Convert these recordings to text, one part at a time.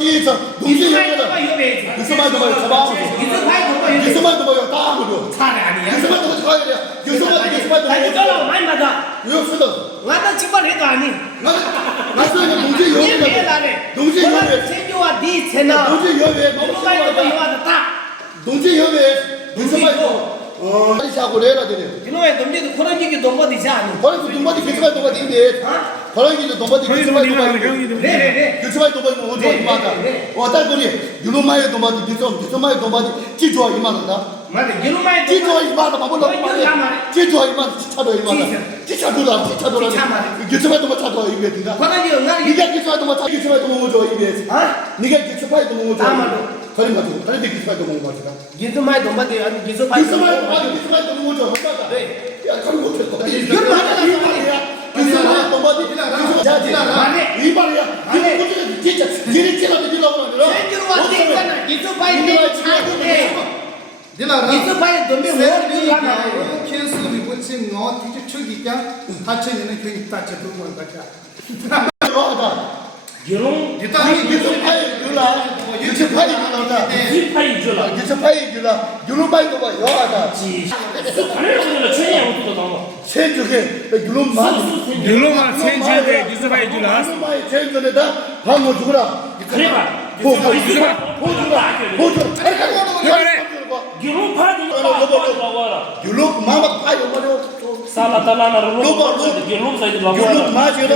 진짜 농지 여배다. 유서만 도마 잡아. 유서만 도마 다 하고. 차례 아니야. 유서만 도마 가야 돼. 유서만 도마. 아니 저러 많이 맞아. 왜 쓰다? 나도 정말 해도 아니. 나서 농지 여배다. 농지 여배. 세교와 네 채나. 농지 여배. 농가에 또 이와서 딱. 농지 여배. 유서만 도. 빨리 자고 내라 되네. 이놈의 dom지도 그런 얘기 너무 되지 않니? 바로 그 동바디 개츠바이 동바디 인데. 바로 이게 동바디 개츠바이 동바디. 네네네. 개츠바이 동바디 뭐 좋아 이마다. 왔다 거리 유로마의 동바디 개츠마의 동바디 지좋아 이마다. 맞아. 이놈의 지좋아 이마다 바보로. 지좋아 이마다 차도 이마다. 지차도라 지차도라. 개츠바이 동바 차도 이게 된다. 그런 얘기 없나? 네가 개츠바이 동바 차 개츠바이 동바 뭐 좋아 이게. 아? 네가 개츠바이 동바 좋아. 다른 가지고 다른 데 개츠바이 동바 가지고. 기스마이 dom바디 아니 기스마이 개츠바이 동바 뭐 좋아. 네. 야, 그럼 못 했어. 이거 맞아. 이 말이야. 동바디. 이 말이야. 이거 진짜 지리치라도 지라고 그러더라. 세교와 네 채나 기스마이 네 차고네. 기스마이 dom비 뭐 이거야? 캔슬이 붙인 거 티저 추기가 다쳐내는 그 다쳐 두번 같아. 좋아하다. 결혼 유튜브파이 줄라. 유튜브파이 줄라. 유파이 줄라. 유튜브파이 줄라. 유로파이도 봐. 좋아하다. 하늘에서 천이야 어떻게 나와? 세주게 유로만. 유로만 세주에 유스바이 줄라. 유로마이 세주에다 방어 주거라. 그래봐. 보주. 결혼 파도 나와. 유로 마마 파이 오마요. 살라달라나 로바 결혼 사이드 나와. 유로 마지라.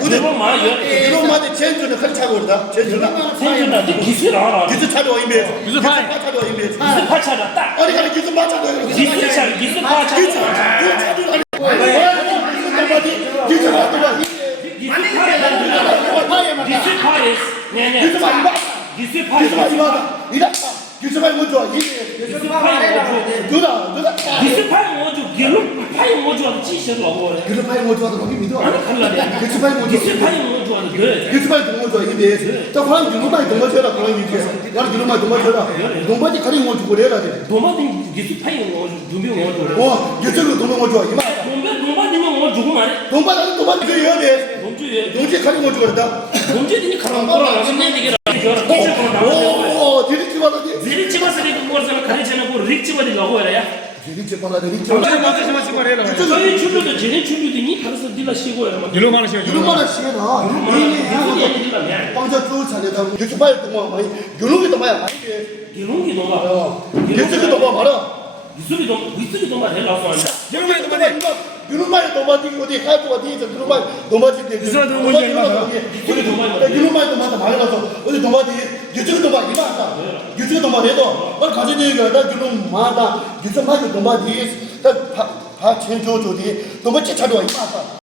결혼 마요. 유로 마지 제주는 같이 하고 있다. 제주나. 생존나 기술 알아. 기술 차도 이메. 유수 파이. 차도 이메. 기술 파차다 딱. 아니 가리 기술 맞아도. 기술 차 기술 파차. 기술 차도 아니. 기술 맞아. 기술 파이스. 네네. 기술 맞아. 기술 파이스. 기술 맞아. 이다. 기술 맞아 뭐 좋아. 기술 파이 누나. 기술 파이 뭐죠? 결혼 파이 뭐죠? 지시를 하고. 기술 파이 뭐 좋아도 거기 믿어. 아니 갈라네. 기술 파이 뭐 기술 좋아. 파이 뭐죠? 그래. 기술 파이 뭐 좋아. 이게 저 사람 유로마이 동거쳐라 그런 얘기. 나는 유로마이 동거쳐라. 동바지 가리 뭐 주고 내라 돼. 도마딘 기술 파이 뭐죠? 두명 뭐죠? 와, 여자로 도는 거 좋아. 이마. 도마딘은 뭐 주고 말해? 동바지 동바지 그 해야 돼. 동주에 동지 가리 뭐 주고 그랬다. 동주들이 가는 거라 나중에 되게 오, 디리치 받아지. 제일 집어서 그걸 가르치는 거 릭집어디 가고 해야. 디리치 받아지. 디리치 무슨 말씀 말해라. 저희 줄도도 제일 줄도더니 가서 딜라 쉬고 해라. 유로만 시간 유로마나 시계다. 이게 빵자 쭉 살려다. 유튜브 파일 동안 많이 유로기도 많이 많이 돼. 이런 게 너가 유튜브도 뭐 말아. 위스리도 말해라. 유로만 도마디. 유로마이 도마디 어디 가고 어디 저 유로마이 도마디 때. 유튜브도 뭔지 알아? 유로마이 도마디 많이 가서 어디 도마디 유튜브 도마디 이마다. 유튜브 도마디도 뭘 가지고 얘기가 나 유로마다 유튜브 도마디 다 체조 조디 도마치 차도 이마다.